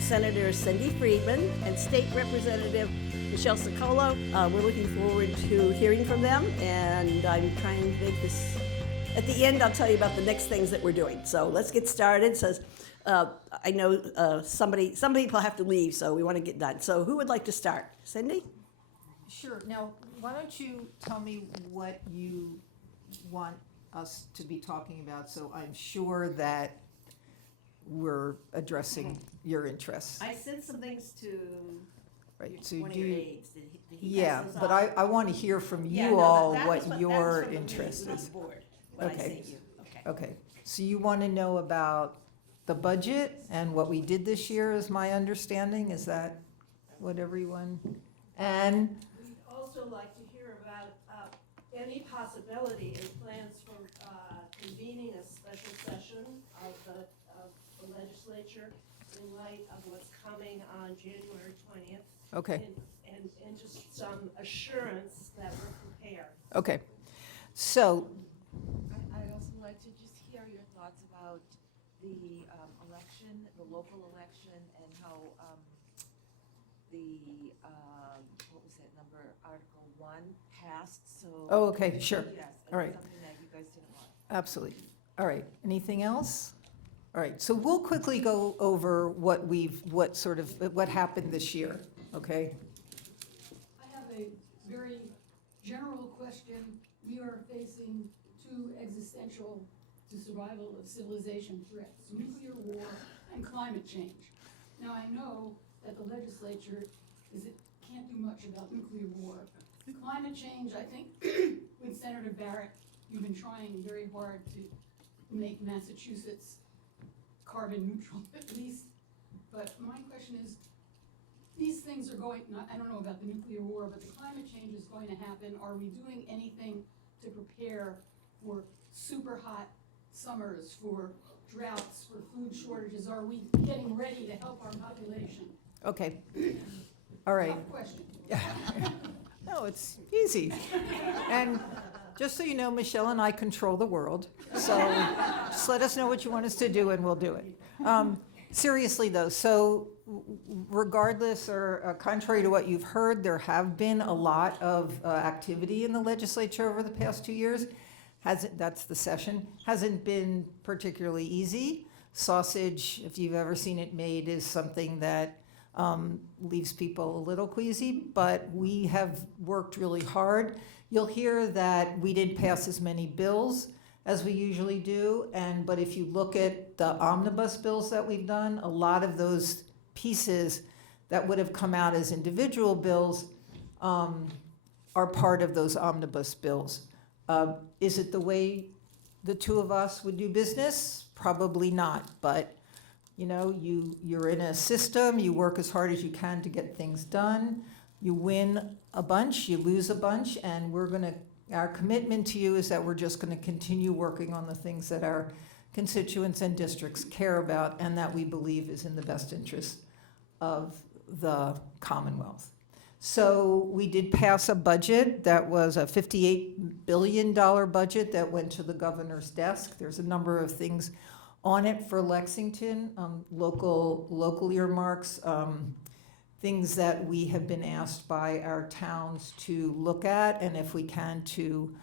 Senator Cindy Friedman and State Representative Michelle Ciccolo. We're looking forward to hearing from them, and I'm trying to make this, at the end I'll tell you about the next things that we're doing. So let's get started. I know some people have to leave, so we want to get done. So who would like to start? Cindy? Sure. Now, why don't you tell me what you want us to be talking about, so I'm sure that we're addressing your interests. I sent some things to Right. So one of your aides. Did he yeah, pass those but on? I want to hear from Yeah, you no, all that was what that your was from the interest meeting with is. the board, what I Okay. sent you. Okay. Okay. So you want to know about the budget and what we did this year, is my understanding. Is that what everyone? And We'd also like to hear about any possibility and plans for convening a special session of the legislature in light of what's coming on January 20th. okay. And just some assurance that we're prepared. Okay. So I'd also like to just hear your thoughts about the election, the local election, and how what was that number, Article 1 passed, so. oh, okay, sure. Yes, All and right. something that you guys didn't want. Absolutely. All right. Anything else? All right. So we'll quickly go over what happened this year. Okay. I have a very general question. We are facing two existential to survival of civilization threats: nuclear war and climate change. Now, I know that the legislature can't do much about nuclear war. Climate change, I think, with Senator Barrett, you've been trying very hard to make Massachusetts carbon neutral at least. But my question is, these things are going, I don't know about the nuclear war, but the climate change is going to happen. Are we doing anything to prepare for super hot summers, for droughts, for food shortages? Are we getting ready to help our population? Okay. All right. Tough question. No, it's easy. And just so you know, Michelle and I control the world. So just let us know what you want us to do and we'll do it. Seriously though, so regardless or contrary to what you've heard, there have been a lot of activity in the legislature over the past 2 years. That's the session. Hasn't been particularly easy. Sausage, if you've ever seen it made, is something that leaves people a little queasy, but we have worked really hard. You'll hear that we didn't pass as many bills as we usually do, but if you look at the omnibus bills that we've done, a lot of those pieces that would have come out as individual bills are part of those omnibus bills. Is it the way the two of us would do business? Probably not, but you know, you're in a system, you work as hard as you can to get things done. You win a bunch, you lose a bunch, and our commitment to you is that we're just gonna continue working on the things that our constituents and districts care about and that we believe is in the best interest of the Commonwealth. So we did pass a budget that was a $58 billion budget that went to the governor's desk. There's a number of things on it for Lexington, local earmarks, things that we have been asked by our towns to look at, and if we can to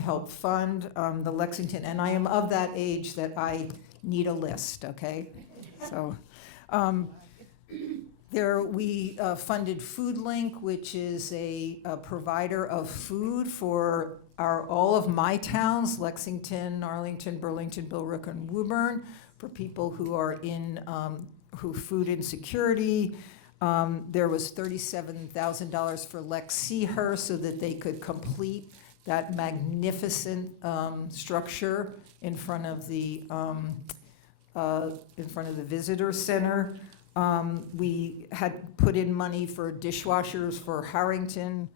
help fund the Lexington. And I am of that age that I need a list. Okay, so we funded FoodLink, which is a provider of food for all of my towns, Lexington, Arlington, Burlington, Billerica, and Woburn, for people who are in food insecurity. There was $37,000 for LexSeher so that they could complete that magnificent structure in front of the visitor center. We had put in money for dishwashers for Harrington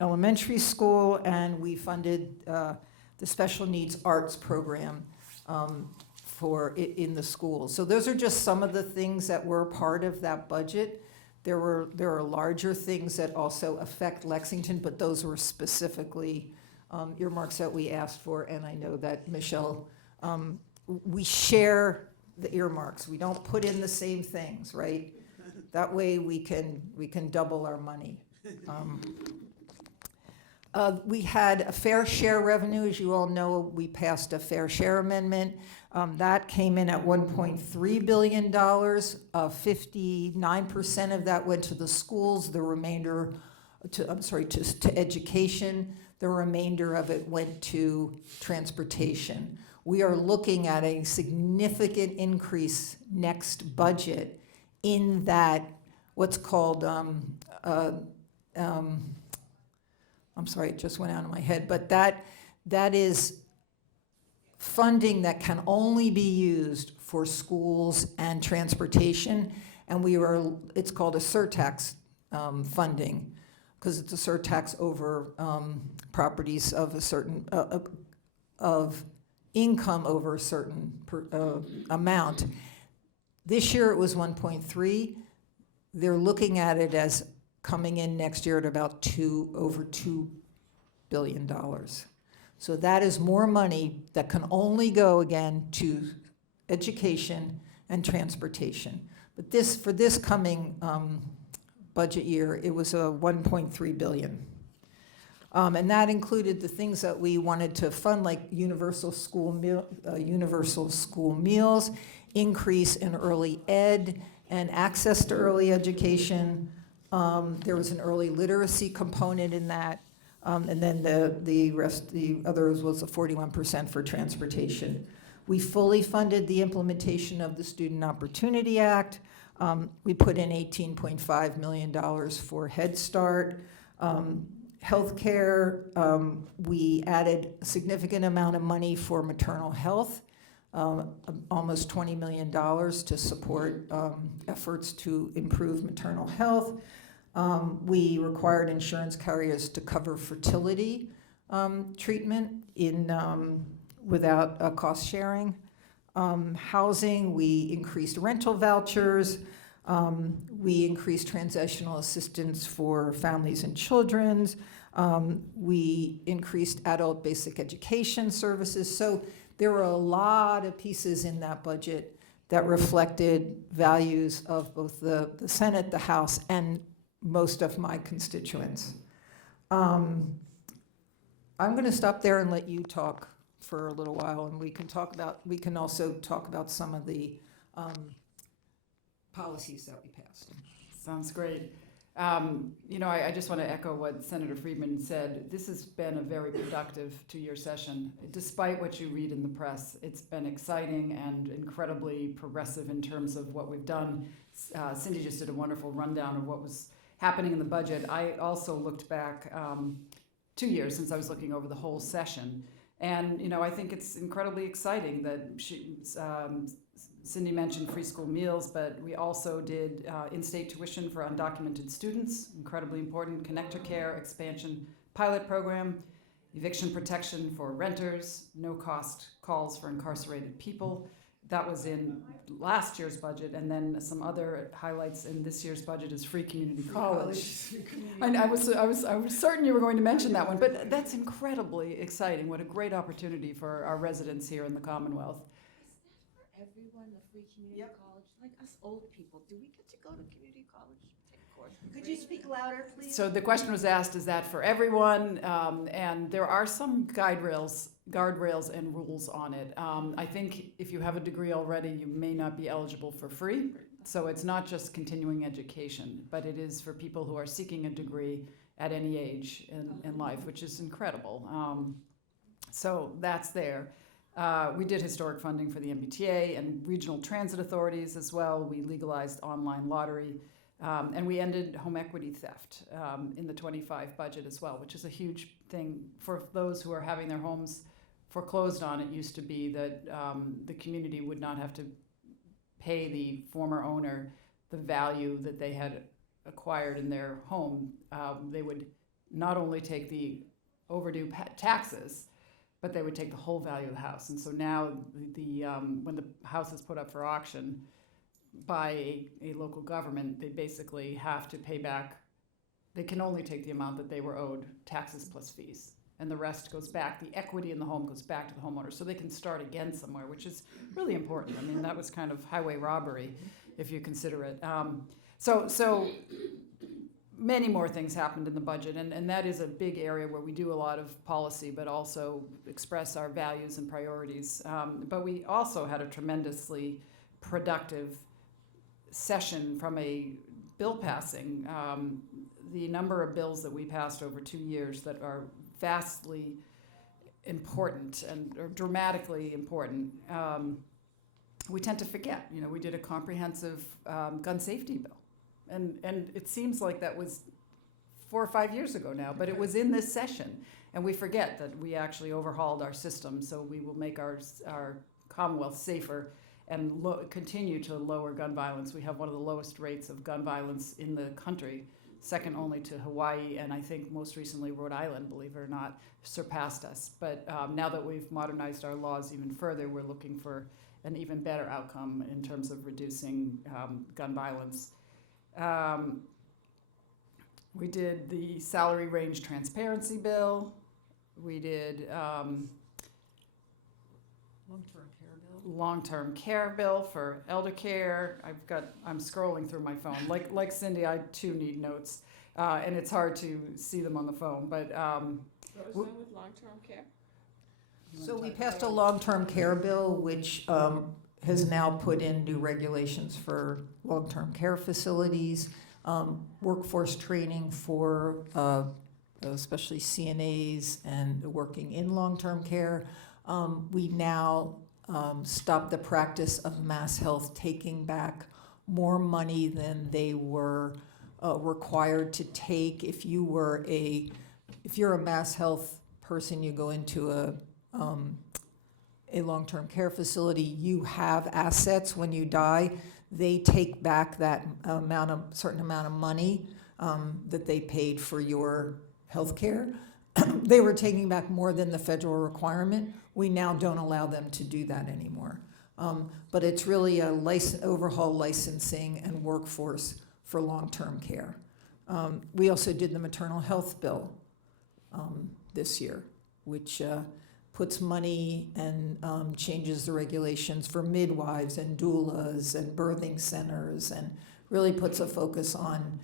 Elementary School, and we funded the special needs arts program in the schools. So those are just some of the things that were part of that budget. There are larger things that also affect Lexington, but those were specifically earmarks that we asked for, and I know that Michelle, we share the earmarks. We don't put in the same things, right? That way we can double our money. We had a fair share revenue. As you all know, we passed a fair share amendment. That came in at $1.3 billion. 59% of that went to the schools. The remainder to education. The remainder of it went to transportation. We are looking at a significant increase next budget in that what's called, I'm sorry, it just went out of my head, but that is funding that can only be used for schools and transportation, and it's called a surtax funding, because it's a surtax over properties of a certain, of income over a certain amount. This year it was 1.3. They're looking at it as coming in next year at about over $2 billion. So that is more money that can only go again to education and transportation. But for this coming budget year, it was a $1.3 billion. And that included the things that we wanted to fund, like universal school meals, increase in early ed and access to early education. There was an early literacy component in that, and then the others was a 41% for transportation. We fully funded the implementation of the Student Opportunity Act. We put in $18.5 million for Head Start. Healthcare, we added a significant amount of money for maternal health, almost $20 million to support efforts to improve maternal health. We required insurance carriers to cover fertility treatment without cost sharing. Housing, we increased rental vouchers. We increased transitional assistance for families and children. We increased adult basic education services. So there were a lot of pieces in that budget that reflected values of both the Senate, the House, and most of my constituents. I'm going to stop there and let you talk for a little while, and we can also talk about some of the policies that we passed. Sounds great. I just want to echo what Senator Friedman said. This has been a very productive two-year session. Despite what you read in the press, it's been exciting and incredibly progressive in terms of what we've done. Cindy just did a wonderful rundown of what was happening in the budget. I also looked back 2 years since I was looking over the whole session. And, I think it's incredibly exciting that Cindy mentioned free school meals, but we also did in-state tuition for undocumented students, incredibly important, connector care, expansion pilot program, eviction protection for renters, no-cost calls for incarcerated people. That was in last year's budget, and then some other highlights in this year's budget is free community college. And I was certain you were going to mention that one, but that's incredibly exciting. What a great opportunity for our residents here in the Commonwealth. Everyone, the free community college, like us old people, do we get to go to community college? Take a course for Could free? you speak louder, please? So the question was asked, is that for everyone? And there are some guardrails and rules on it. I think if you have a degree already, you may not be eligible for free. So it's not just continuing education, but it is for people who are seeking a degree at any age in life, which is incredible. So that's there. We did historic funding for the MBTA and regional transit authorities as well. We legalized online lottery, and we ended home equity theft in the 25 budget as well, which is a huge thing for those who are having their homes foreclosed on. It used to be that the community would not have to pay the former owner the value that they had acquired in their home. They would not only take the overdue taxes, but they would take the whole value of the house. And so now when the house is put up for auction by a local government, they basically have to pay back. They can only take the amount that they were owed, taxes plus fees. and the rest goes back. The equity in the home goes back to the homeowner, so they can start again somewhere, which is really important. I mean, that was kind of highway robbery, if you consider it. So many more things happened in the budget, and that is a big area where we do a lot of policy, but also express our values and priorities. But we also had a tremendously productive session from a bill passing. The number of bills that we passed over 2 years that are vastly important and or dramatically important, we tend to forget. You know, we did a comprehensive gun safety bill. And it seems like that was 4 or 5 years ago now, but it was in this session. And we forget that we actually overhauled our system, so we will make our Commonwealth safer and continue to lower gun violence. We have one of the lowest rates of gun violence in the country, second only to Hawaii, and I think most recently Rhode Island, believe it or not, surpassed us. But now that we've modernized our laws even further, we're looking for an even better outcome in terms of reducing gun violence. We did the salary range transparency bill. We did long-term care bill for elder care. I'm scrolling through my phone. Like Cindy, I too need notes, and it's hard to see them on the phone. But What was done with long-term care? So we passed a long-term care bill, which has now put in new regulations for long-term care facilities, workforce training for especially CNAs and working in long-term care. We now stop the practice of Mass Health taking back more money than they were required to take. If you're a Mass Health person, you go into a long-term care facility, you have assets when you die. They take back that certain amount of money that they paid for your health care. They were taking back more than the federal requirement. We now don't allow them to do that anymore. But it's really a overhaul licensing and workforce for long-term care. We also did the maternal health bill this year, which puts money and changes the regulations for midwives and doulas and birthing centers, and really puts a focus on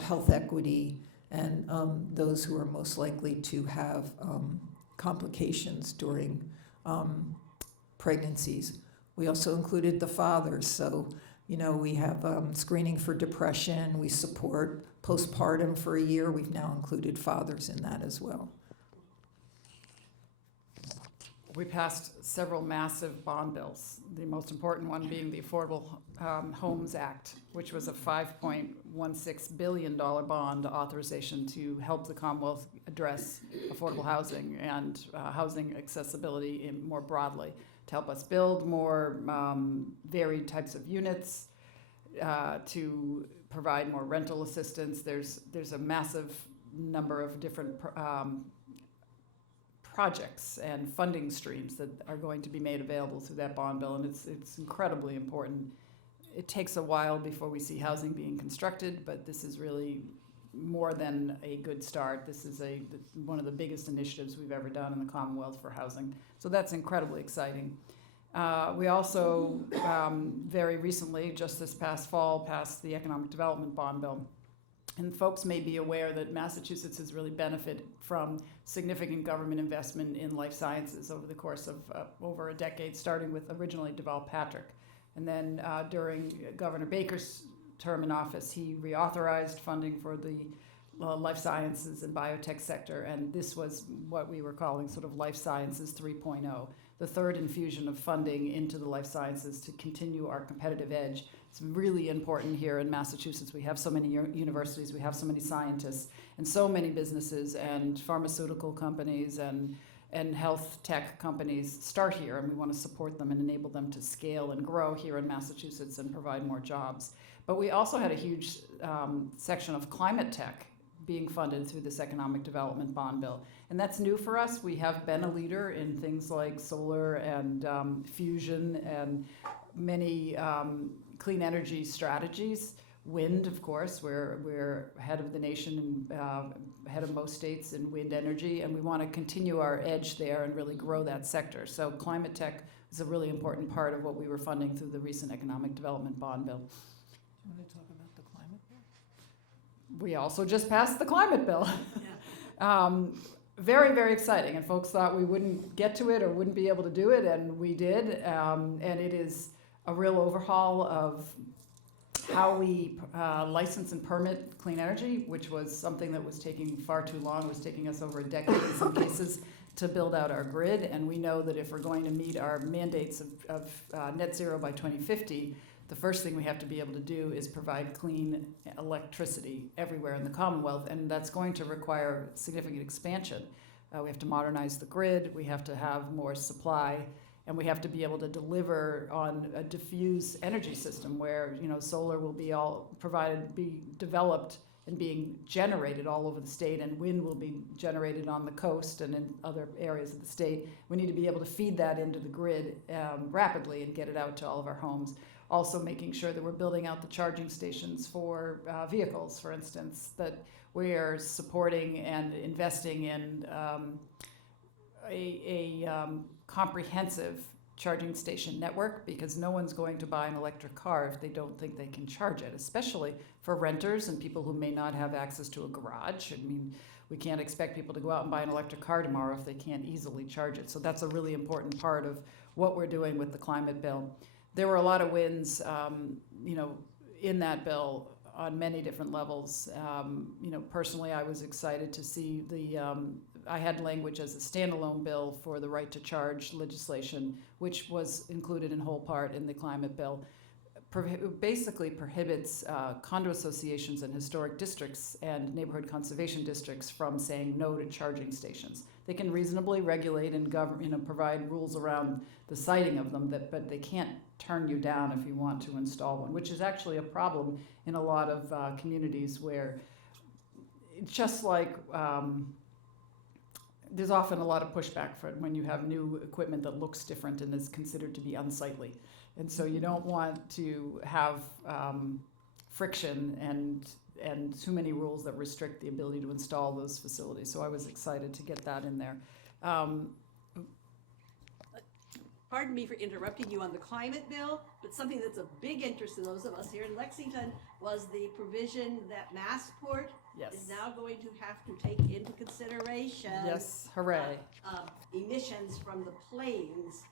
health equity and those who are most likely to have complications during pregnancies. We also included the fathers, so we have screening for depression. We support postpartum for a year. We've now included fathers in that as well. we passed several massive bond bills, the most important one being the Affordable Homes Act, which was a $5.16 billion bond authorization to help the Commonwealth address affordable housing and housing accessibility more broadly, to help us build more varied types of units, to provide more rental assistance. There's a massive number of different projects and funding streams that are going to be made available through that bond bill, and it's incredibly important. It takes a while before we see housing being constructed, but this is really more than a good start. This is one of the biggest initiatives we've ever done in the Commonwealth for housing, so that's incredibly exciting. We also very recently, just this past fall, passed the Economic Development Bond Bill. And folks may be aware that Massachusetts has really benefited from significant government investment in life sciences over the course of over a decade, starting with originally Deval Patrick. And then during Governor Baker's term in office, he reauthorized funding for the life sciences and biotech sector, and this was what we were calling sort of life sciences 3.0, the third infusion of funding into the life sciences to continue our competitive edge. It's really important here in Massachusetts. We have so many universities, we have so many scientists, and so many businesses and pharmaceutical companies and health tech companies start here, and we want to support them and enable them to scale and grow here in Massachusetts and provide more jobs. But we also had a huge section of climate tech being funded through this Economic Development Bond Bill. And that's new for us. We have been a leader in things like solar and fusion and many clean energy strategies. Wind, of course, we're ahead of the nation and ahead of most states in wind energy, and we want to continue our edge there and really grow that sector. So climate tech is a really important part of what we were funding through the recent economic development bond bill. Do you want to talk about the climate bill? We also just passed the climate bill. Yeah. Very, very exciting, and folks thought we wouldn't get to it or wouldn't be able to do it, and we did, and it is a real overhaul of how we license and permit clean energy, which was something that was taking far too long. It was taking us over a decade in some cases to build out our grid, and we know that if we're going to meet our mandates of net zero by 2050, the first thing we have to be able to do is provide clean electricity everywhere in the Commonwealth, and that's going to require significant expansion. We have to modernize the grid, we have to have more supply, and we have to be able to deliver on a diffuse energy system where, you know, solar will be be developed and being generated all over the state, and wind will be generated on the coast and in other areas of the state. We need to be able to feed that into the grid rapidly and get it out to all of our homes. Also making sure that we're building out the charging stations for vehicles, for instance, that we are supporting and investing in a comprehensive charging station network, because no one's going to buy an electric car if they don't think they can charge it, especially for renters and people who may not have access to a garage. I mean, we can't expect people to go out and buy an electric car tomorrow if they can't easily charge it. So that's a really important part of what we're doing with the climate bill. There were a lot of wins, you know, in that bill on many different levels. You know, personally, I was excited to see I had language as a standalone bill for the right to charge legislation, which was included in whole part in the climate bill. Basically prohibits condo associations and historic districts and neighborhood conservation districts from saying no to charging stations. They can reasonably regulate and provide rules around the siting of them, but they can't turn you down if you want to install one, which is actually a problem in a lot of communities where, just like there's often a lot of pushback for it when you have new equipment that looks different and is considered to be unsightly. And so you don't want to have friction and too many rules that restrict the ability to install those facilities. So I was excited to get that in there. Pardon me for interrupting you on the climate bill, but something that's a big interest to those of us here in Lexington was the provision that Massport Yes. is now going to have to take into consideration Yes, hooray. Emissions from the planes.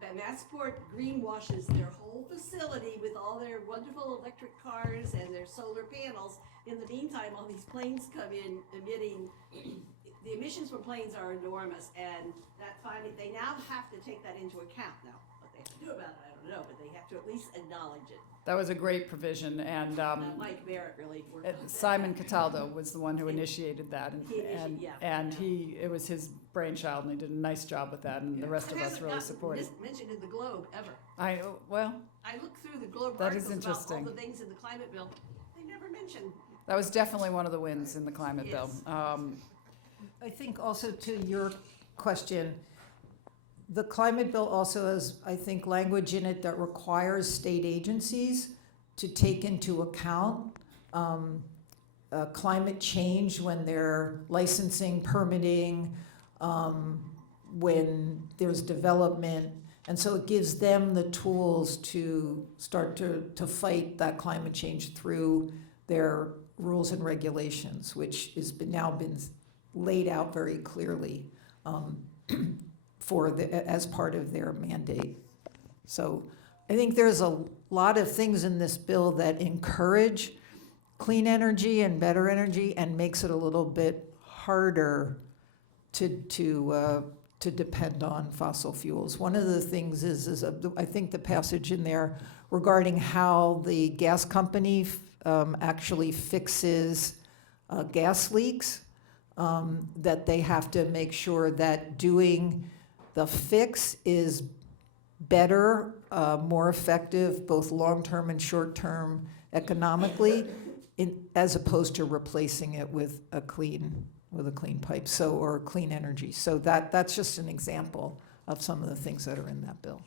That Massport greenwashes their whole facility with all their wonderful electric cars and their solar panels. In the meantime, all these planes come in emitting. The emissions from planes are enormous, and that finally, they now have to take that into account. Now, what they have to do about it, I don't know, but they have to at least acknowledge it. That was a great provision, and Mike Barrett really worked on that. Simon Cataldo was the one who initiated that, it was his brainchild, and he did a nice job with that, and the rest of us really supported. Mentioned in the Globe ever. I looked through the Globe That is articles about all interesting. the things in the climate bill. They never mentioned. That was definitely one of the wins in the climate bill. Yes. I think also to your question, the climate bill also has, I think, language in it that requires state agencies to take into account climate change when they're licensing, permitting, when there's development. And so it gives them the tools to start to fight that climate change through their rules and regulations, which has now been laid out very clearly as part of their mandate. So I think there's a lot of things in this bill that encourage clean energy and better energy and makes it a little bit harder to depend on fossil fuels. One of the things is I think the passage in there regarding how the gas company actually fixes gas leaks, that they have to make sure that doing the fix is better, more effective, both long-term and short-term economically, as opposed to replacing it with a clean pipe, or clean energy. So that's just an example of some of the things that are in that bill.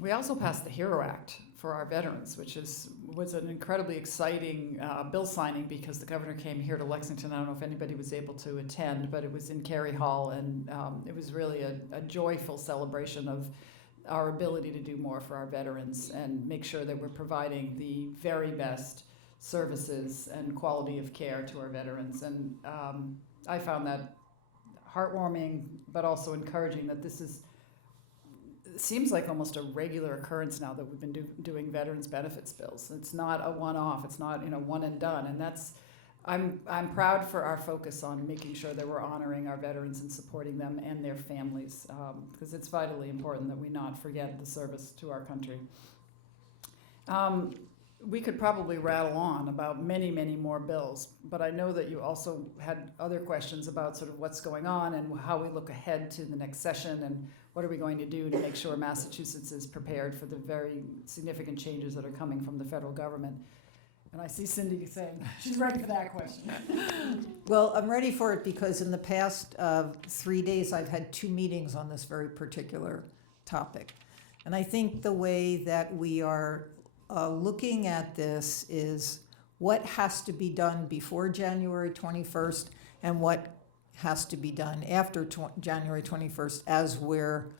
We also passed the HERO Act for our veterans, which was an incredibly exciting bill signing because the governor came here to Lexington. I don't know if anybody was able to attend, but it was in Cary Hall, and it was really a joyful celebration of our ability to do more for our veterans and make sure that we're providing the very best services and quality of care to our veterans. And I found that heartwarming, but also encouraging that it seems like almost a regular occurrence now that we've been doing veterans benefits bills. It's not a one-off. It's not one and done. And I'm proud for our focus on making sure that we're honoring our veterans and supporting them and their families, because it's vitally important that we not forget the service to our country. We could probably rattle on about many, many more bills, but I know that you also had other questions about sort of what's going on and how we look ahead to the next session and what are we going to do to make sure Massachusetts is prepared for the very significant changes that are coming from the federal government. And I see Cindy saying she's ready for that question. Well, I'm ready for it because in the past 3 days, I've had 2 meetings on this very particular topic. And I think the way that we are looking at this is what has to be done before January 21st and what has to be done after January 21st as we're,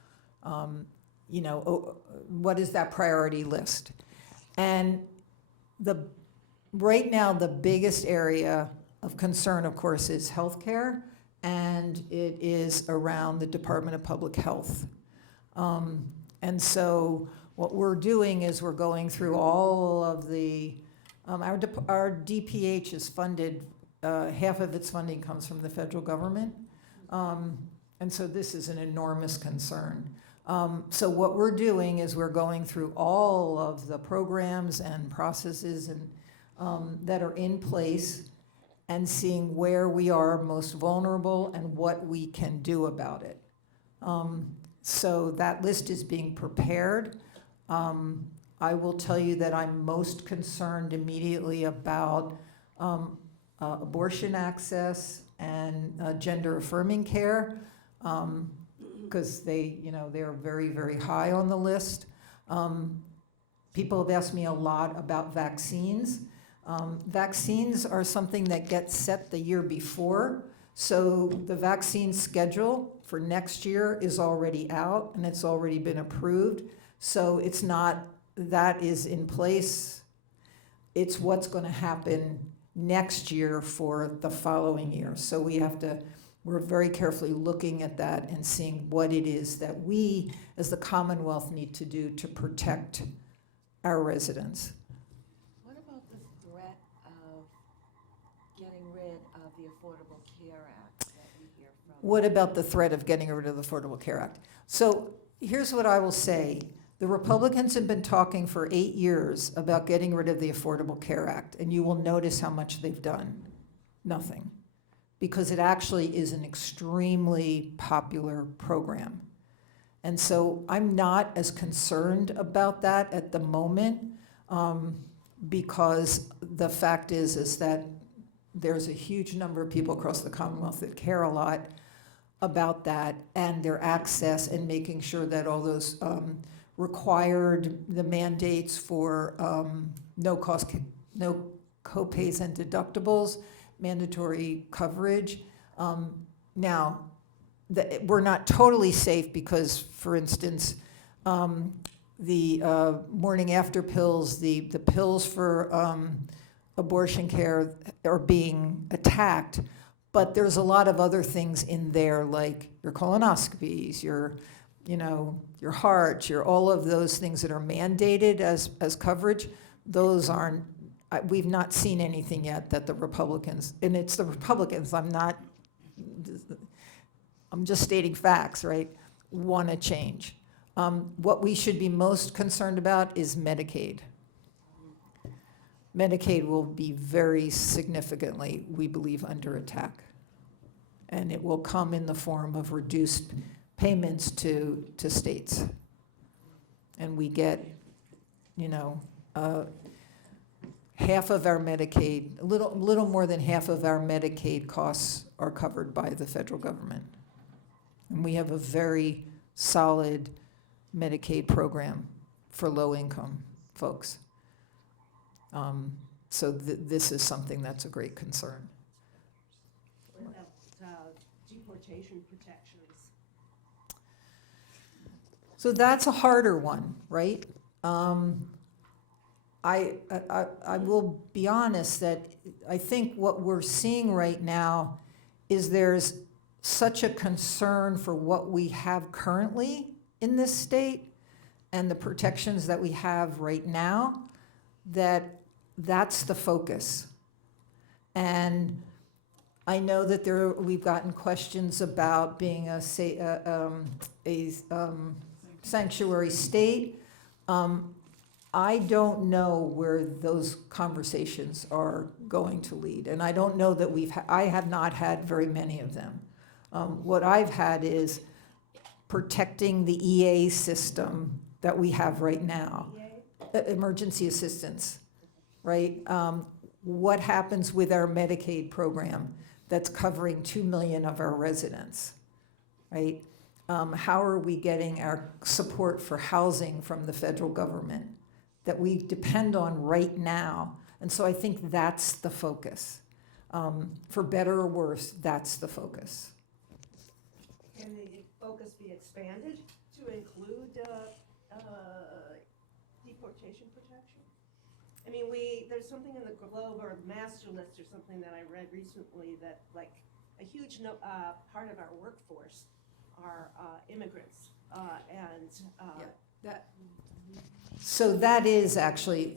what is that priority list? And right now, the biggest area of concern, of course, is healthcare, and it is around the Department of Public Health. And so what we're doing is we're going through all of the, our DPH is funded, half of its funding comes from the federal government. And so this is an enormous concern. So what we're doing is we're going through all of the programs and processes and that are in place and seeing where we are most vulnerable and what we can do about it. So that list is being prepared. I will tell you that I'm most concerned immediately about abortion access and gender affirming care, because they're very, very high on the list. People have asked me a lot about vaccines. Vaccines are something that gets set the year before. So the vaccine schedule for next year is already out and it's already been approved. So it's not, that is in place. It's what's going to happen next year for the following year. So we're very carefully looking at that and seeing what it is that we as the Commonwealth need to do to protect our residents. What about the threat of getting rid of the Affordable Care Act that we hear from? What about the threat of getting rid of the Affordable Care Act? So here's what I will say. The Republicans have been talking for 8 years about getting rid of the Affordable Care Act, and you will notice how much they've done. Nothing. Because it actually is an extremely popular program. And so I'm not as concerned about that at the moment, because the fact is that there's a huge number of people across the Commonwealth that care a lot about that and their access and making sure that all those the mandates for no co-pays and deductibles, mandatory coverage. Now, we're not totally safe because, for instance, the morning after pills, the pills for abortion care are being attacked, but there's a lot of other things in there like your colonoscopies, your heart, all of those things that are mandated as coverage. Those aren't, we've not seen anything yet that the Republicans, and it's the Republicans, I'm just stating facts, right, want to change. What we should be most concerned about is Medicaid. Medicaid will be very significantly, we believe, under attack. And it will come in the form of reduced payments to states. And we get, half of our Medicaid, a little more than half of our Medicaid costs are covered by the federal government. And we have a very solid Medicaid program for low-income folks. So this is something that's a great concern. What about deportation protections? So that's a harder one, right? I will be honest that I think what we're seeing right now is there's such a concern for what we have currently in this state and the protections that we have right now, that's the focus. And I know that we've gotten questions about being a sanctuary state. I don't know where those conversations are going to lead, and I don't know that I have not had very many of them. What I've had is protecting the EA system that we have right now, emergency assistance, right? What happens with our Medicaid program that's covering 2 million of our residents, right? How are we getting our support for housing from the federal government that we depend on right now? And so I think that's the focus. For better or worse, that's the focus. Can the focus be expanded to include deportation protection? I mean, there's something in the Globe or Master List or something that I read recently that like a huge part of our workforce are immigrants So that is actually,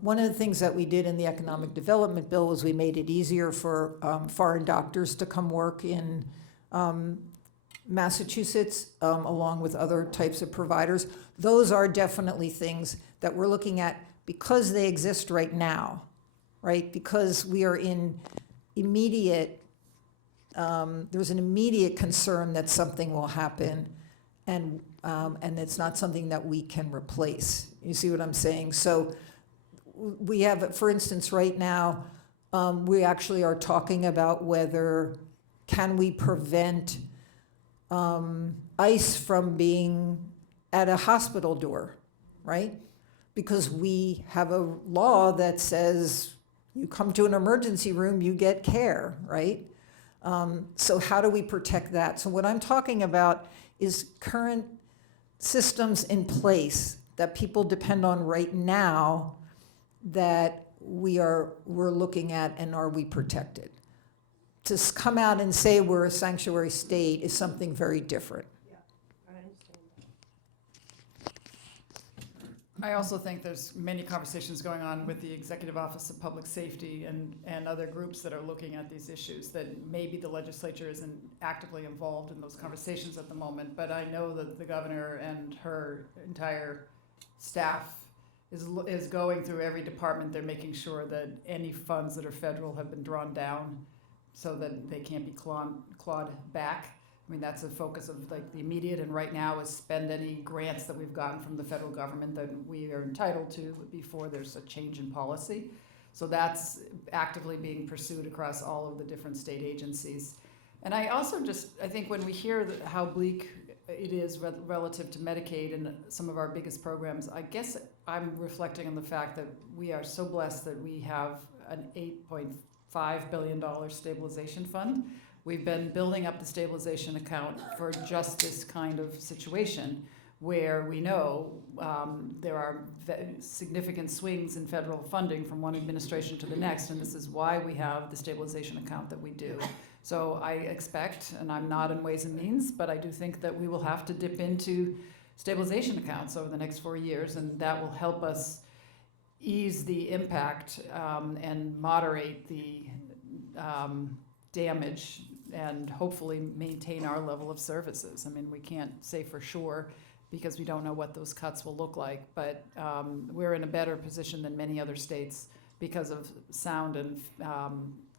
one of the things that we did in the Economic Development Bill was we made it easier for foreign doctors to come work in Massachusetts, along with other types of providers. Those are definitely things that we're looking at because they exist right now, right? Because we are in immediate, there's an immediate concern that something will happen, and it's not something that we can replace. You see what I'm saying? So we have, for instance, right now, we actually are talking about whether can we prevent ICE from being at a hospital door, right? Because we have a law that says you come to an emergency room, you get care, right? So how do we protect that? So what I'm talking about is current systems in place that people depend on right now that we're looking at, and are we protected? To come out and say we're a sanctuary state is something very different. Yeah, I understand that. I also think there's many conversations going on with the Executive Office of Public Safety and other groups that are looking at these issues that maybe the legislature isn't actively involved in those conversations at the moment, but I know that the governor and her entire staff is going through every department. They're making sure that any funds that are federal have been drawn down so that they can't be clawed back. I mean, that's a focus of like the immediate, and right now is spend any grants that we've gotten from the federal government that we are entitled to before there's a change in policy. So that's actively being pursued across all of the different state agencies. And I also I think when we hear how bleak it is relative to Medicaid and some of our biggest programs, I guess I'm reflecting on the fact that we are so blessed that we have an $8.5 billion stabilization fund. We've been building up the stabilization account for just this kind of situation where we know there are significant swings in federal funding from one administration to the next, and this is why we have the stabilization account that we do. So I expect, and I'm not in Ways and Means, but I do think that we will have to dip into stabilization accounts over the next 4 years, and that will help us ease the impact and moderate the damage and hopefully maintain our level of services. I mean, we can't say for sure because we don't know what those cuts will look like, but we're in a better position than many other states because of sound and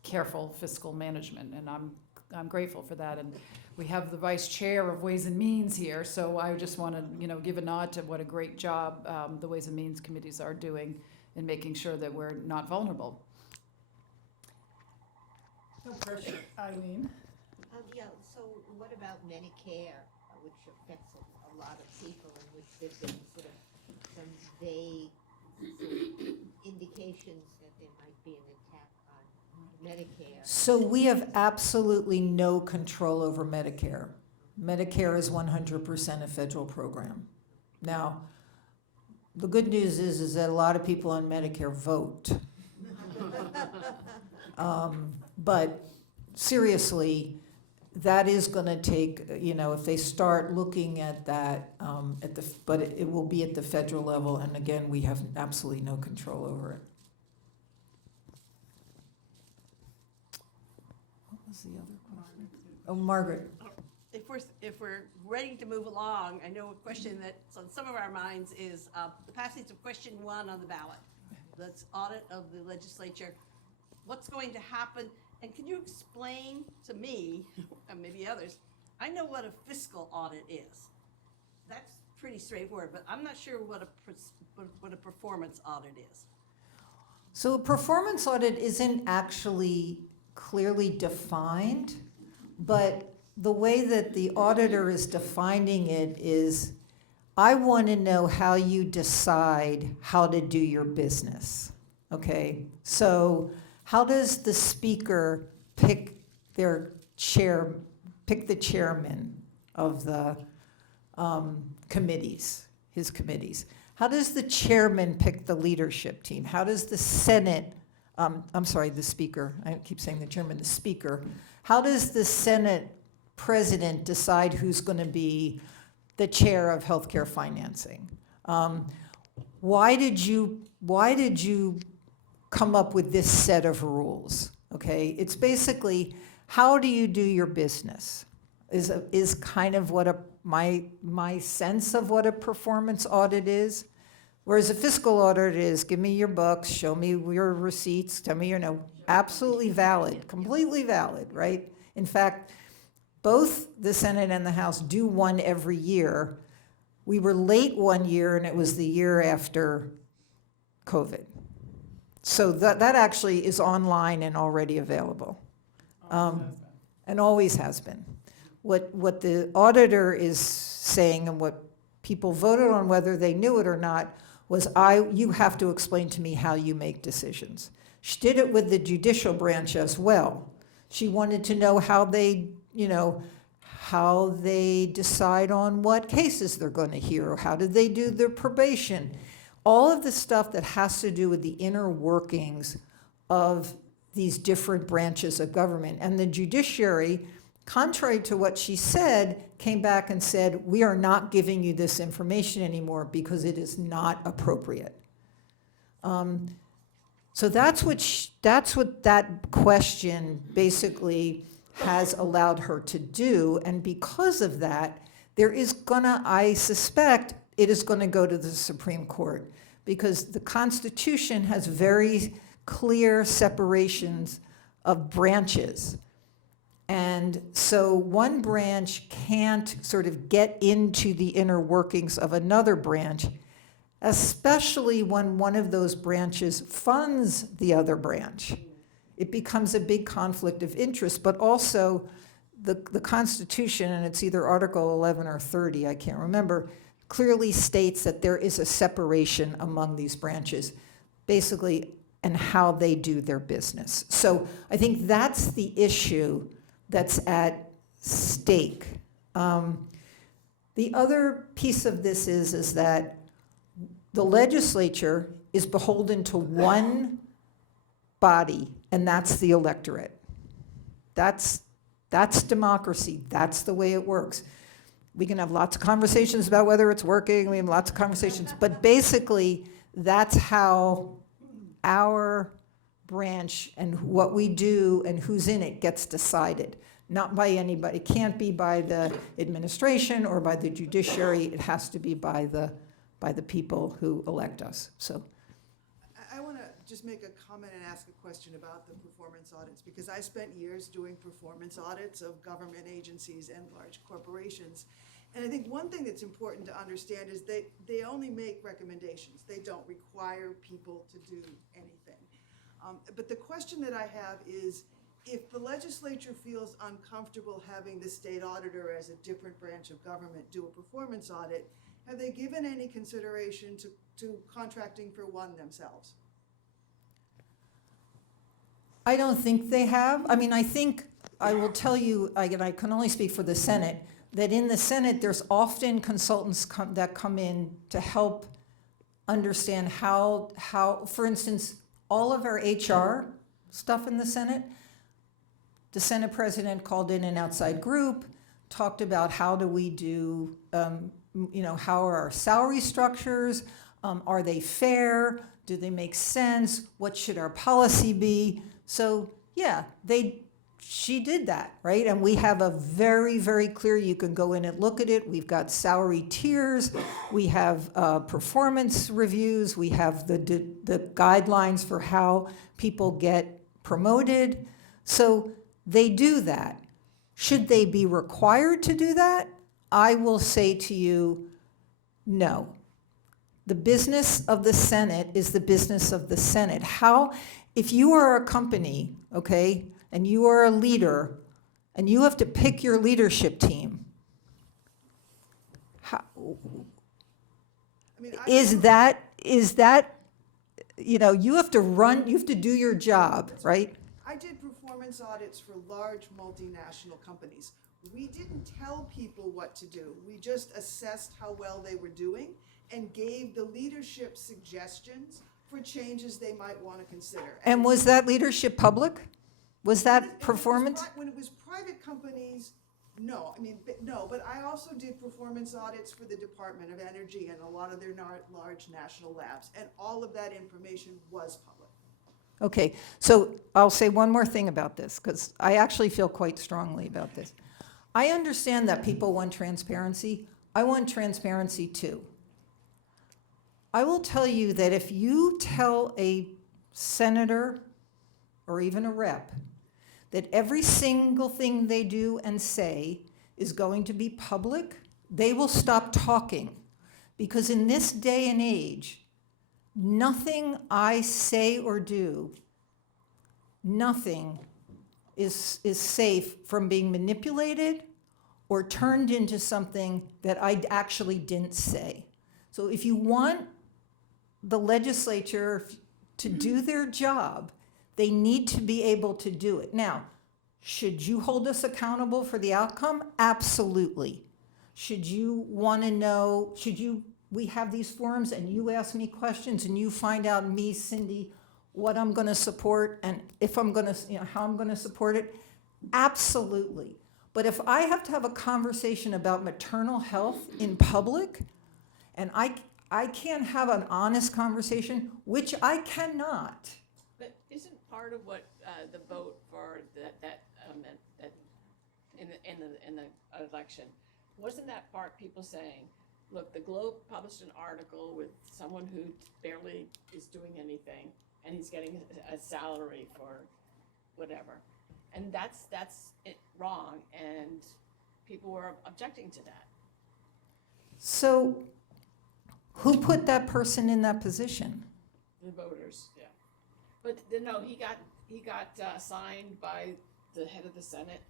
careful fiscal management, and I'm grateful for that. And we have the vice chair of Ways and Means here, so I just want to give a nod to what a great job the Ways and Means committees are doing in making sure that we're not vulnerable. No pressure. Eileen? Yeah, so what about Medicare, which affects a lot of people, and which there's been sort of some vague sort of indications that there might be an attack on Medicare. So we have absolutely no control over Medicare. Medicare is 100% a federal program. Now, the good news is that a lot of people on Medicare vote. But seriously, that is going to take, if they start looking at that, but it will be at the federal level, and again, we have absolutely no control over it. What was the other question? Oh, Margaret. If we're ready to move along, I know a question that's on some of our minds is the passage of question 1 on the ballot. That's audit of the legislature. What's going to happen? And can you explain to me, and maybe others, I know what a fiscal audit is. That's pretty straightforward, but I'm not sure what a performance audit is. So a performance audit isn't actually clearly defined, but the way that the auditor is defining it is, I want to know how you decide how to do your business, okay? So how does the speaker pick the chairman of the committees, his committees? How does the chairman pick the leadership team? How does the Senate, the speaker, I keep saying the chairman, the speaker. How does the Senate president decide who's going to be the chair of healthcare financing? Why did you come up with this set of rules? Okay, it's basically, how do you do your business? Is kind of what my sense of what a performance audit is. Whereas a fiscal audit is, give me your books, show me your receipts, tell me absolutely valid, completely valid, right? In fact, both the Senate and the House do one every year. We were late one year, and it was the year after COVID. So that actually is online and already available, and always has been. What the auditor is saying, and what people voted on, whether they knew it or not, was you have to explain to me how you make decisions. She did it with the judicial branch as well. She wanted to know how they decide on what cases they're going to hear, how did they do their probation, all of the stuff that has to do with the inner workings of these different branches of government. And the judiciary, contrary to what she said, came back and said, we are not giving you this information anymore because it is not appropriate. So that's what that question basically has allowed her to do, and because of that, I suspect it is gonna go to the Supreme Court, because the Constitution has very clear separations of branches. And so one branch can't sort of get into the inner workings of another branch, especially when one of those branches funds the other branch. It becomes a big conflict of interest, but also the Constitution, and it's either Article 11 or 30, I can't remember, clearly states that there is a separation among these branches, basically, and how they do their business. So I think that's the issue that's at stake. The other piece of this is that the legislature is beholden to one body, and that's the electorate. That's democracy. That's the way it works. We can have lots of conversations about whether it's working. We have lots of conversations, but basically, that's how our branch and what we do and who's in it gets decided. Not by anybody. It can't be by the administration or by the judiciary. It has to be by the people who elect us. So I want to just make a comment and ask a question about the performance audits, because I spent years doing performance audits of government agencies and large corporations. And I think one thing that's important to understand is they only make recommendations. They don't require people to do anything. But the question that I have is, if the legislature feels uncomfortable having the state auditor as a different branch of government do a performance audit, Have they given any consideration to contracting for one themselves? I don't think they have. I mean, I think, I will tell you, and I can only speak for the Senate, that in the Senate, there's often consultants that come in to help understand how, for instance, all of our HR stuff in the Senate, the Senate president called in an outside group, talked about how do we do, how are our salary structures? Are they fair? Do they make sense? What should our policy be? So yeah, she did that, right? And we have a very, very clear, you can go in and look at it. We've got salary tiers. We have performance reviews. We have the guidelines for how people get promoted. So they do that. Should they be required to do that? I will say to you, no. The business of the Senate is the business of the Senate. If you are a company, okay, and you are a leader, and you have to pick your leadership team, is that, you have to do your job, right? I did performance audits for large multinational companies. We didn't tell people what to do. We just assessed how well they were doing and gave the leadership suggestions for changes they might want to consider. And was that leadership public? Was that performance? When it was private companies, no. But I also did performance audits for the Department of Energy and a lot of their large national labs, and all of that information was public. Okay, so I'll say one more thing about this, because I actually feel quite strongly about this. I understand that people want transparency. I want transparency too. I will tell you that if you tell a senator or even a rep that every single thing they do and say is going to be public, they will stop talking. Because in this day and age, nothing I say or do, nothing is safe from being manipulated or turned into something that I actually didn't say. So if you want the legislature to do their job, they need to be able to do it. Now, should you hold us accountable for the outcome? Absolutely. Should you want to know, we have these forums and you ask me questions and you find out me, Cindy, what I'm going to support and if I'm going to, how I'm going to support it? Absolutely. But if I have to have a conversation about maternal health in public and I can't have an honest conversation, which I cannot. But isn't part of what the vote for that in the election, wasn't that part people saying, look, the Globe published an article with someone who barely is doing anything, and he's getting a salary for whatever, and that's it wrong, and people were objecting to that. So, who put that person in that position? The voters, yeah. But no, he got assigned by the head of the Senate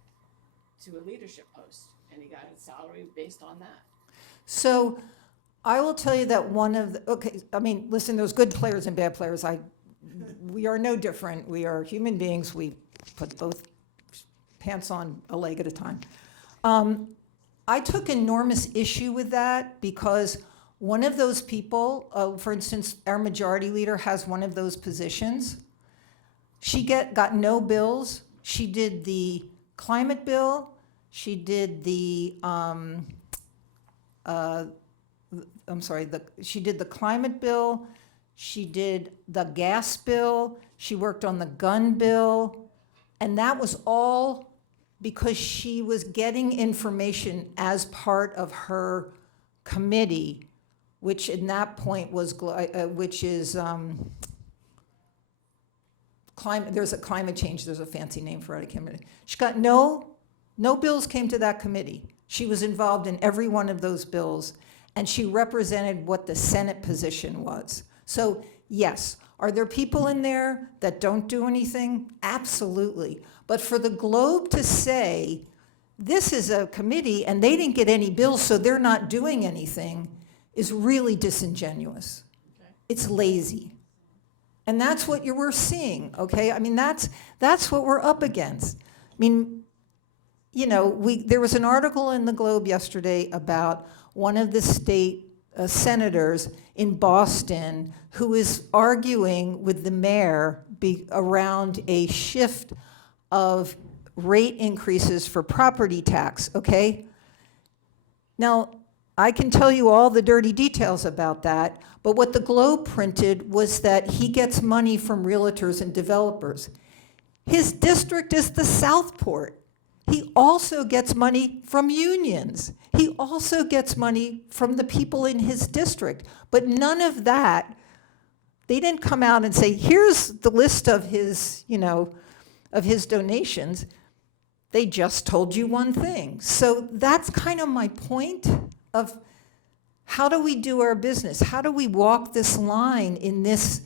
to a leadership post, and he got a salary based on that. So, I will tell you that listen, there's good players and bad players. We are no different. We are human beings. We put both pants on a leg at a time. I took enormous issue with that because one of those people, for instance, our majority leader has one of those positions. She got no bills. She did the climate bill. She did she did the climate bill. She did the gas bill. She worked on the gun bill. And that was all because she was getting information as part of her committee, which in that point was, climate, there's a climate change, there's a fancy name for it, I can't remember. She got no bills came to that committee. She was involved in every one of those bills, and she represented what the Senate position was. So yes, are there people in there that don't do anything? Absolutely. But for the Globe to say, this is a committee and they didn't get any bills, so they're not doing anything, is really disingenuous. Okay. It's lazy. And that's what we're seeing, okay? I mean, that's what we're up against. I mean, you know, there was an article in the Globe yesterday about one of the state senators in Boston who is arguing with the mayor around a shift of rate increases for property tax, okay? Now, I can tell you all the dirty details about that, but what the Globe printed was that he gets money from realtors and developers. His district is the Southport. He also gets money from unions. He also gets money from the people in his district. But none of that, they didn't come out and say, here's the list of his, you know, of his donations. They just told you one thing. So that's kind of my point of how do we do our business? How do we walk this line in this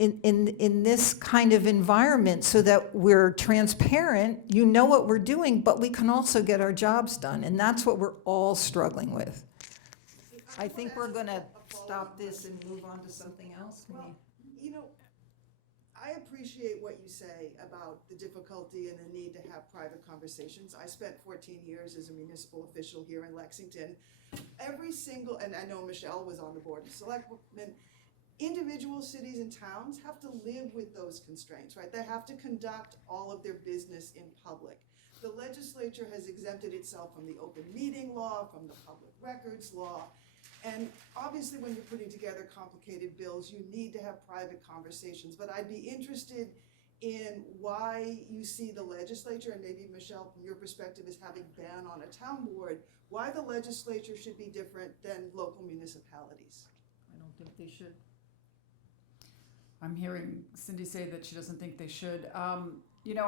in this kind of environment so that we're transparent, you know what we're doing, but we can also get our jobs done. And that's what we're all struggling with. I think we're going to stop this and move on to something else. Well, you know, I appreciate what you say about the difficulty and the need to have private conversations. I spent 14 years as a municipal official here in Lexington. Every single, and I know Michelle was on the board of selectmen, individual cities and towns have to live with those constraints, right? They have to conduct all of their business in public. The legislature has exempted itself from the open meeting law, from the public records law, and obviously when you're putting together complicated bills, you need to have private conversations. But I'd be interested in why you see the legislature, and maybe Michelle, from your perspective, as having been on a town board, why the legislature should be different than local municipalities. I don't think they should. I'm hearing Cindy say that she doesn't think they should. You know,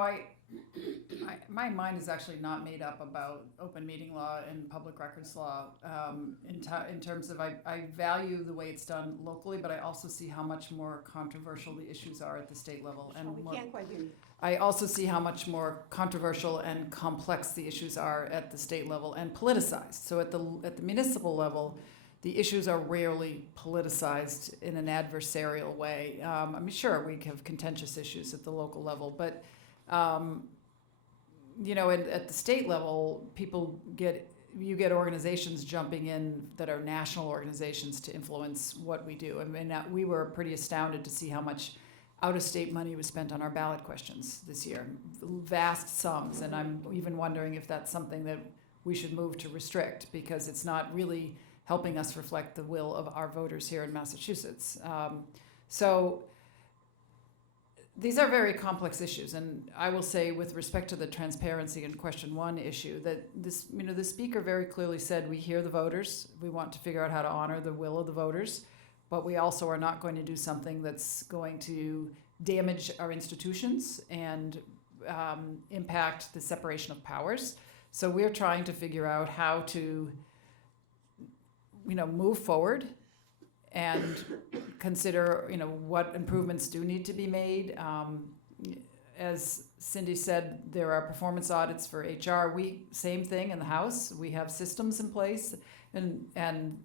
my mind is actually not made up about open meeting law and public records law in terms of I value the way it's done locally, but I also see how much more controversial the issues are at the state level. And We can't quite hear you. I also see how much more controversial and complex the issues are at the state level and politicized. So at the municipal level, the issues are rarely politicized in an adversarial way. I mean, sure, we have contentious issues at the local level, but you know, at the state level, you get organizations jumping in that are national organizations to influence what we do. I mean, we were pretty astounded to see how much out-of-state money was spent on our ballot questions this year, vast sums, and I'm even wondering if that's something that we should move to restrict, because it's not really helping us reflect the will of our voters here in Massachusetts. So these are very complex issues, and I will say, with respect to the transparency in question one issue, that this, you know, the speaker very clearly said, we hear the voters, we want to figure out how to honor the will of the voters, but we also are not going to do something that's going to damage our institutions and impact the separation of powers. So we're trying to figure out how to, you know, move forward and consider, you know, what improvements do need to be made. As Cindy said, there are performance audits for HR. Same thing in the House. We have systems in place and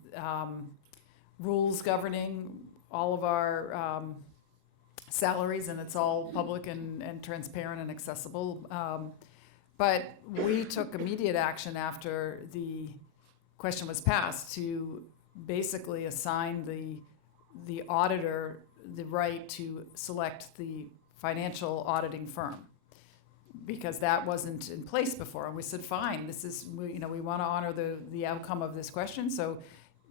rules governing all of our salaries, and it's all public and transparent and accessible. But we took immediate action after the question was passed to basically assign the auditor the right to select the financial auditing firm, because that wasn't in place before. And we said, fine, we want to honor the outcome of this question. So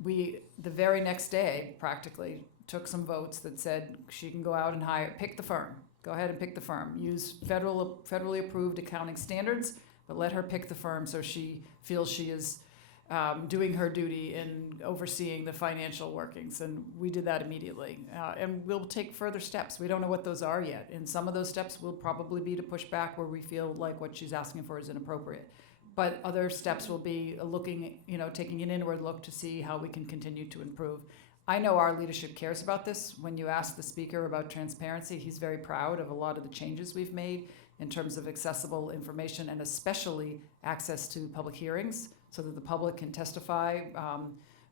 we, the very next day, practically took some votes that said she can go out and pick the firm. Go ahead and pick the firm. Use federally approved accounting standards, but let her pick the firm so she feels she is doing her duty in overseeing the financial workings. And we did that immediately. And we'll take further steps. We don't know what those are yet. And some of those steps will probably be to push back where we feel like what she's asking for is inappropriate. But other steps will be looking, you know, taking an inward look to see how we can continue to improve. I know our leadership cares about this. When you ask the speaker about transparency, he's very proud of a lot of the changes we've made in terms of accessible information, and especially access to public hearings so that the public can testify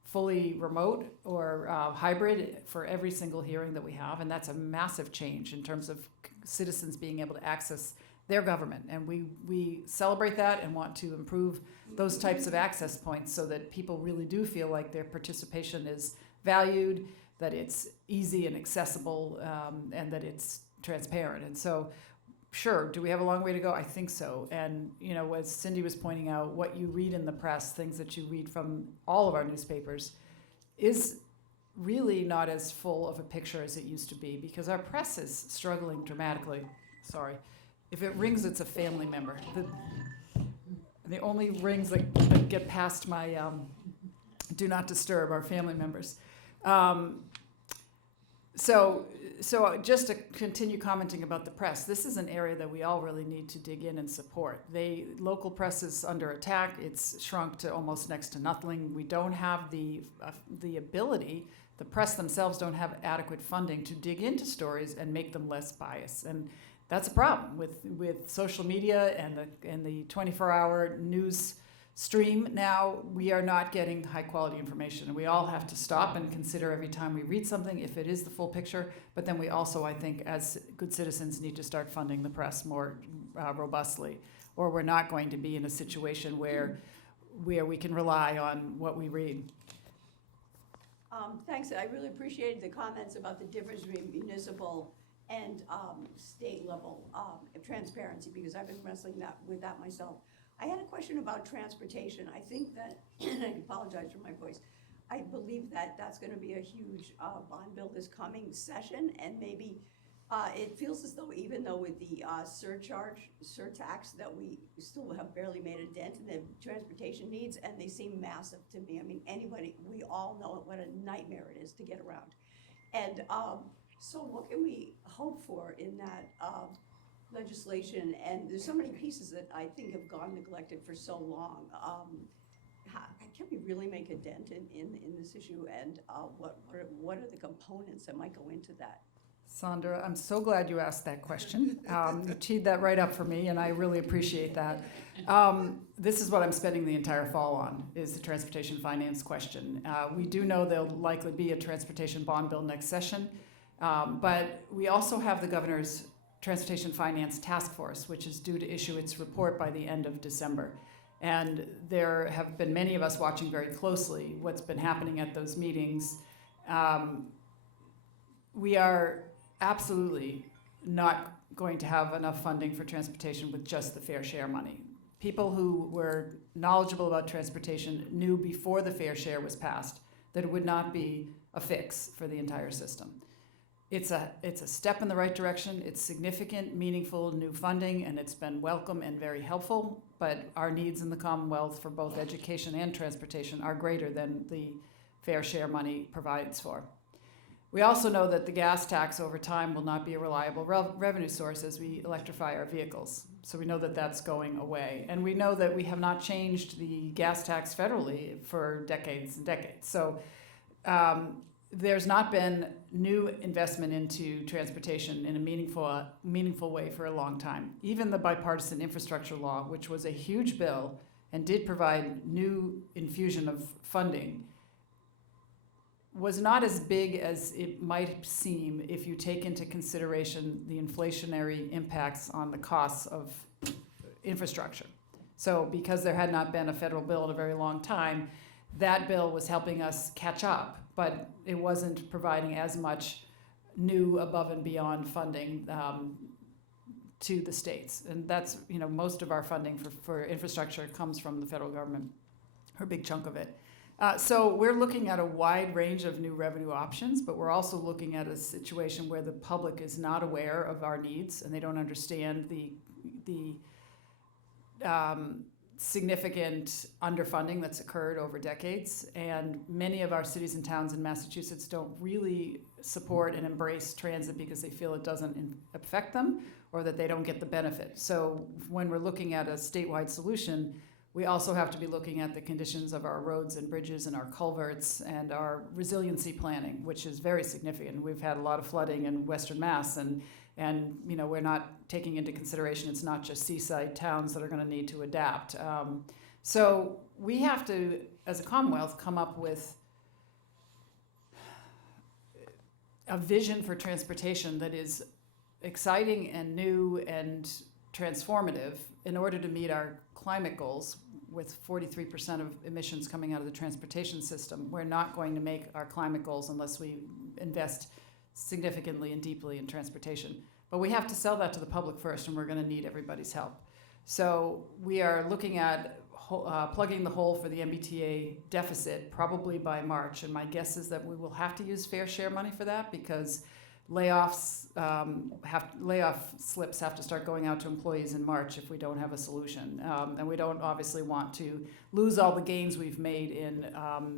fully remote or hybrid for every single hearing that we have, and that's a massive change in terms of citizens being able to access their government. And we celebrate that and want to improve those types of access points so that people really do feel like their participation is valued, that it's easy and accessible, and that it's transparent. And so, sure, do we have a long way to go? I think so. And, you know, as Cindy was pointing out, what you read in the press, things that you read from all of our newspapers, is really not as full of a picture as it used to be, because our press is struggling dramatically. Sorry. If it rings, it's a family member. The only rings that get past my do not disturb are family members. So just to continue commenting about the press, this is an area that we all really need to dig in and support. Local press is under attack. It's shrunk to almost next to nothing. We don't have the ability, the press themselves don't have adequate funding to dig into stories and make them less biased. And that's a problem with social media and the 24-hour news stream. Now we are not getting high quality information, and we all have to stop and consider every time we read something if it is the full picture. But then we also, I think, as good citizens, need to start funding the press more robustly, or we're not going to be in a situation where we can rely on what we read. Thanks. I really appreciated the comments about the difference between municipal and state level transparency, because I've been wrestling with that myself. I had a question about transportation. I think that, and I apologize for my voice, I believe that that's going to be a huge bond bill this coming session, and maybe it feels as though, even though with the surtax, that we still have barely made a dent in the transportation needs, and they seem massive to me. I mean, we all know what a nightmare it is to get around. And so what can we hope for in that legislation? And there's so many pieces that I think have gone neglected for so long. Can we really make a dent in this issue? And what are the components that might go into that? Sandra, I'm so glad you asked that question. You teed that right up for me, and I really appreciate that. This is what I'm spending the entire fall on, is the transportation finance question. We do know there'll likely be a transportation bond bill next session, but we also have the governor's Transportation Finance Task Force, which is due to issue its report by the end of December. And there have been many of us watching very closely what's been happening at those meetings. We are absolutely not going to have enough funding for transportation with just the fair share money. People who were knowledgeable about transportation knew before the fair share was passed that it would not be a fix for the entire system. It's a step in the right direction. It's significant, meaningful new funding, and it's been welcome and very helpful, but our needs in the Commonwealth for both education and transportation are greater than the fair share money provides for. We also know that the gas tax over time will not be a reliable revenue source as we electrify our vehicles. So we know that that's going away. And we know that we have not changed the gas tax federally for decades and decades. So there's not been new investment into transportation in a meaningful way for a long time. Even the bipartisan infrastructure law, which was a huge bill and did provide new infusion of funding, was not as big as it might seem if you take into consideration the inflationary impacts on the costs of infrastructure. So because there had not been a federal bill in a very long time, that bill was helping us catch up, but it wasn't providing as much new above and beyond funding to the states. And that's, most of our funding for infrastructure comes from the federal government, or a big chunk of it. So we're looking at a wide range of new revenue options, but we're also looking at a situation where the public is not aware of our needs and they don't understand the significant underfunding that's occurred over decades. And many of our cities and towns in Massachusetts don't really support and embrace transit because they feel it doesn't affect them or that they don't get the benefit. So when we're looking at a statewide solution, we also have to be looking at the conditions of our roads and bridges and our culverts and our resiliency planning, which is very significant. We've had a lot of flooding in Western Mass, and we're not taking into consideration it's not just seaside towns that are going to need to adapt. So we have to, as a Commonwealth, come up with a vision for transportation that is exciting and new and transformative in order to meet our climate goals. With 43% of emissions coming out of the transportation system, we're not going to make our climate goals unless we invest significantly and deeply in transportation. But we have to sell that to the public first, and we're going to need everybody's help. So we are looking at plugging the hole for the MBTA deficit probably by March, and my guess is that we will have to use fair share money for that, because layoff slips have to start going out to employees in March if we don't have a solution. And we don't obviously want to lose all the gains we've made in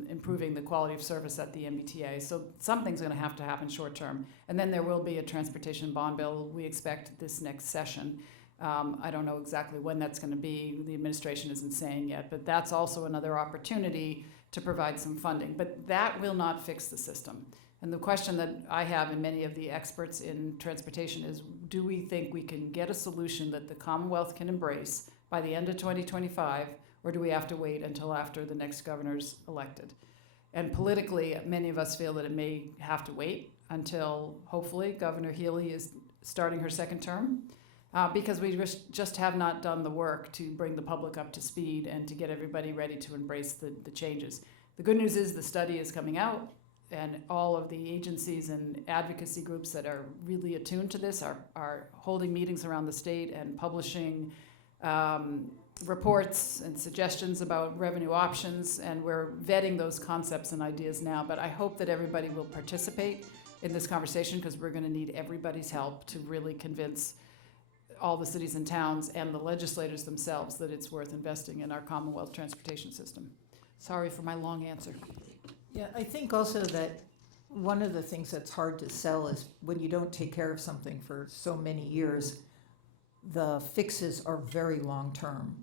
improving the quality of service at the MBTA. So something's going to have to happen short term. And then there will be a transportation bond bill we expect this next session. I don't know exactly when that's going to be. The administration isn't saying yet, but that's also another opportunity to provide some funding. But that will not fix the system. And the question that I have, and many of the experts in transportation, is do we think we can get a solution that the Commonwealth can embrace by the end of 2025, or do we have to wait until after the next governor's elected? And politically, many of us feel that it may have to wait until, hopefully, Governor Healy is starting her second term, because we just have not done the work to bring the public up to speed and to get everybody ready to embrace the changes. The good news is the study is coming out, and all of the agencies and advocacy groups that are really attuned to this are holding meetings around the state and publishing reports and suggestions about revenue options, and we're vetting those concepts and ideas now. But I hope that everybody will participate in this conversation, because we're going to need everybody's help to really convince all the cities and towns and the legislators themselves that it's worth investing in our Commonwealth transportation system. Sorry for my long answer. Yeah, I think also that one of the things that's hard to sell is when you don't take care of something for so many years, the fixes are very long-term.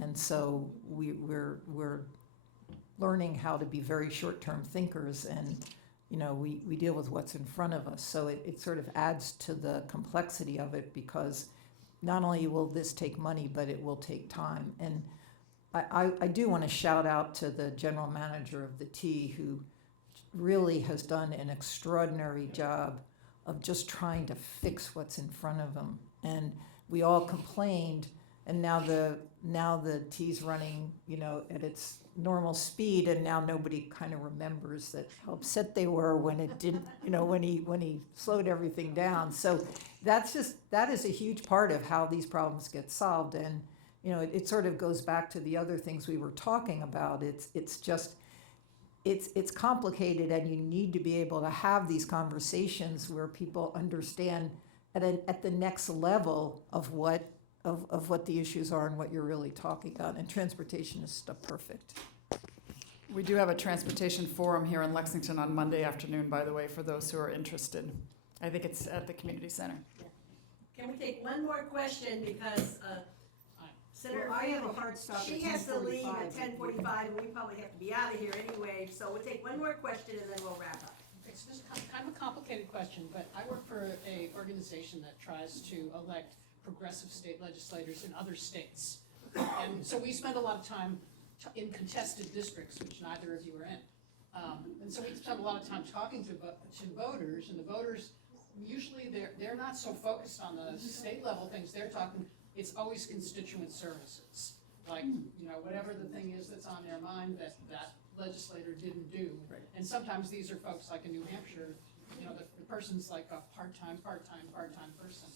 And so we're learning how to be very short-term thinkers, and we deal with what's in front of us. So it sort of adds to the complexity of it, because not only will this take money, but it will take time. And I do want to shout out to the general manager of the T, who really has done an extraordinary job of just trying to fix what's in front of him. And we all complained, and now the T's running, at its normal speed, and now nobody kind of remembers that how upset they were when it didn't, when he slowed everything down. So that is a huge part of how these problems get solved. And it sort of goes back to the other things we were talking about. It's complicated, and you need to be able to have these conversations where people understand at the next level of what the issues are and what you're really talking about. And transportation is perfect. We do have a transportation forum here in Lexington on Monday afternoon, by the way, for those who are interested. I think it's at the community center. Can we take one more question, because Senator Well, I have a hard stop she at has to leave 10:45. at 10:45, and we probably have to be out of here anyway, so we'll take one more question and then we'll wrap up. It's just kind of a complicated question, but I work for an organization that tries to elect progressive state legislators in other states. And so we spend a lot of time in contested districts, which neither of you are in. And so we spend a lot of time talking to voters, and the voters, usually they're not so focused on the state level things. They're talking, it's always constituent services. Like, whatever the thing is that's on their mind that legislator didn't do. Right. And sometimes these are folks like in New Hampshire, the person's like a part-time person.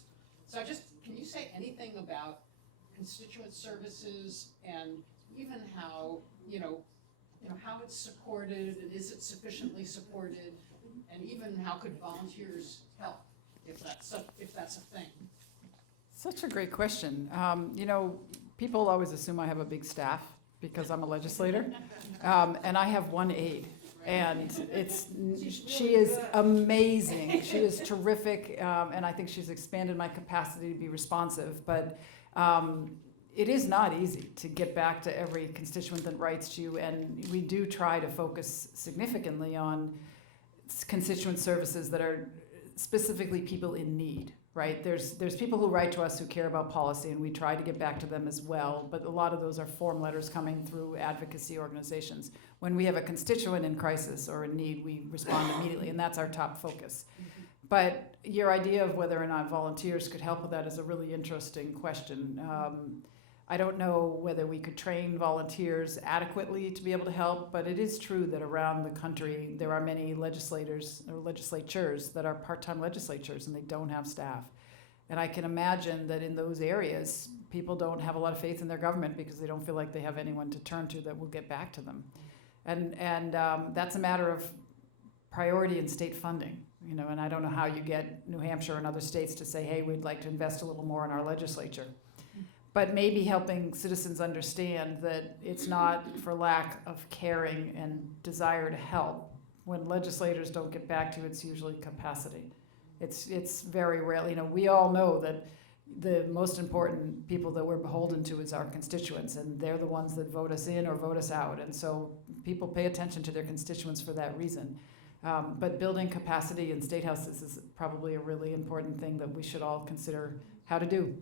So can you say anything about constituent services, and even how, how it's supported, and is it sufficiently supported, and even how could volunteers help, if that's a thing? Such a great question. People always assume I have a big staff because I'm a legislator, and I have one aide. And she is amazing. She is terrific, and I think she's expanded my capacity to be responsive. But it is not easy to get back to every constituent that writes to you, and we do try to focus significantly on constituent services that are specifically people in need. right? There's people who write to us who care about policy, and we try to get back to them as well, but a lot of those are form letters coming through advocacy organizations. When we have a constituent in crisis or in need, we respond immediately, and that's our top focus. But your idea of whether or not volunteers could help with that is a really interesting question. I don't know whether we could train volunteers adequately to be able to help, but it is true that around the country there are many legislators or legislatures that are part-time legislatures and they don't have staff. And I can imagine that in those areas, people don't have a lot of faith in their government because they don't feel like they have anyone to turn to that will get back to them. And that's a matter of priority in state funding, you know, and I don't know how you get New Hampshire and other states to say, hey, we'd like to invest a little more in our legislature. But maybe helping citizens understand that it's not for lack of caring and desire to help. When legislators don't get back to you, it's usually capacity. It's very rare. You know, we all know that the most important people that we're beholden to is our constituents, and they're the ones that vote us in or vote us out. And so people pay attention to their constituents for that reason. But building capacity in state houses is probably a really important thing that we should all consider how to do.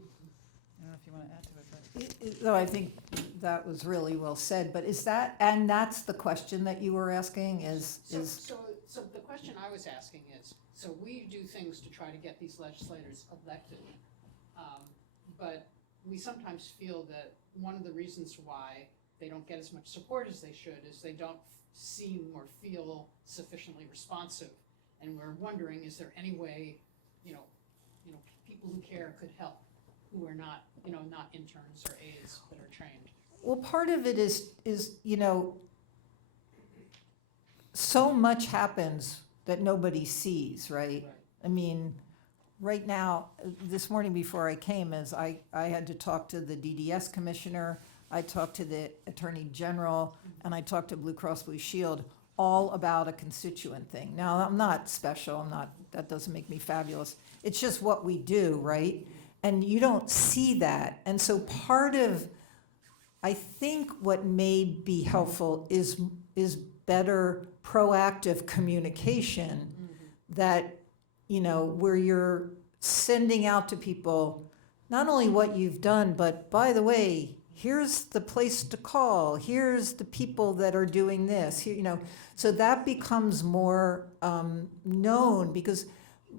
I don't know if you want to add to it, but. Though I think that was really well said, but is that, and that's the question that you were asking So the question I was asking is, so we do things to try to get these legislators elected, but we sometimes feel that one of the reasons why they don't get as much support as they should is they don't seem or feel sufficiently responsive. And we're wondering, is there any way, you know, people who care could help, who are not, not interns or aides that are trained? well, part of it is, so much happens that nobody sees, right? I mean, right now, this morning before I came, as I had to talk to the DDS commissioner, I talked to the Attorney General, and I talked to Blue Cross Blue Shield, all about a constituent thing. Now, I'm not special, that doesn't make me fabulous. It's just what we do, right? And you don't see that. And so part of, I think what may be helpful is better proactive communication that, where you're sending out to people not only what you've done, but by the way, here's the place to call, here's the people that are doing this, so that becomes more known, because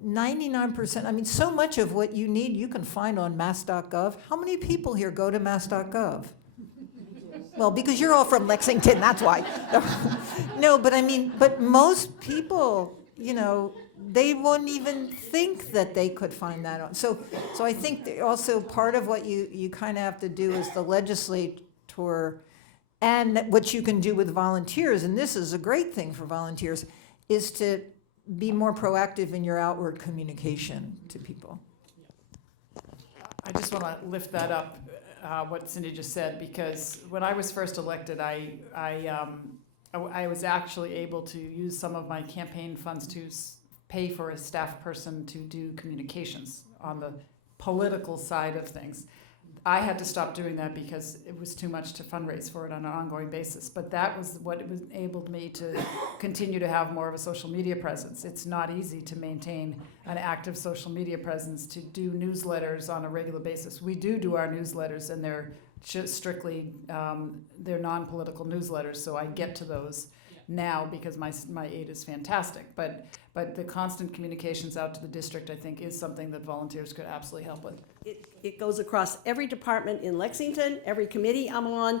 99%, so much of what you need you can find on mass.gov. How many people here go to mass.gov? Well, because you're all from Lexington, that's why. No, but most people, they wouldn't even think that they could find that on. So I think that also part of what you kind of have to do as the legislator, and what you can do with volunteers, and this is a great thing for volunteers, is to be more proactive in your outward communication to people. I just want to lift that up, what Cindy just said, because when I was first elected, I was actually able to use some of my campaign funds to pay for a staff person to do communications on the political side of things. I had to stop doing that because it was too much to fundraise for it on an ongoing basis. But that was what enabled me to continue to have more of a social media presence. It's not easy to maintain an active social media presence, to do newsletters on a regular basis. We do our newsletters, and they're just strictly, they're non-political newsletters, so I get to those now because my aid is fantastic. But the constant communications out to the district, I think, is something that volunteers could absolutely help with. It goes across every department in Lexington, every committee I'm on.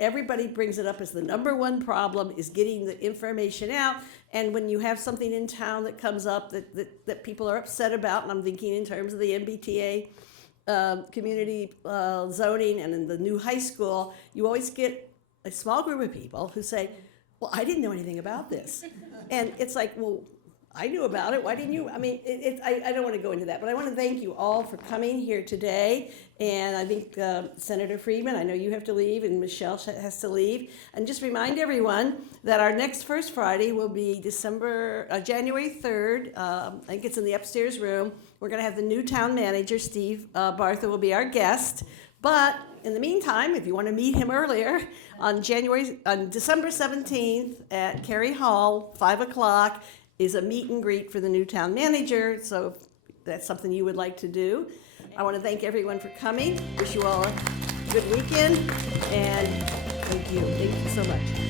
Everybody brings it up as the number one problem is getting the information out. And when you have something in town that comes up that people are upset about, and I'm thinking in terms of the MBTA community zoning and in the new high school, you always get a small group of people who say, well, I didn't know anything about this. And it's like, well, I knew about it. Why didn't you? I don't want to go into that, but I want to thank you all for coming here today. And I think Senator Friedman, I know you have to leave, and Michelle has to leave. And just remind everyone that our next First Friday will be January 3rd. I think it's in the upstairs room. We're going to have the new town manager, Steve Bartha, will be our guest. But in the meantime, if you want to meet him earlier, on December 17th at Cary Hall, 5 o'clock, is a meet and greet for the new town manager. So that's something you would like to do. I want to thank everyone for coming. Wish you all a good weekend, and thank you so much.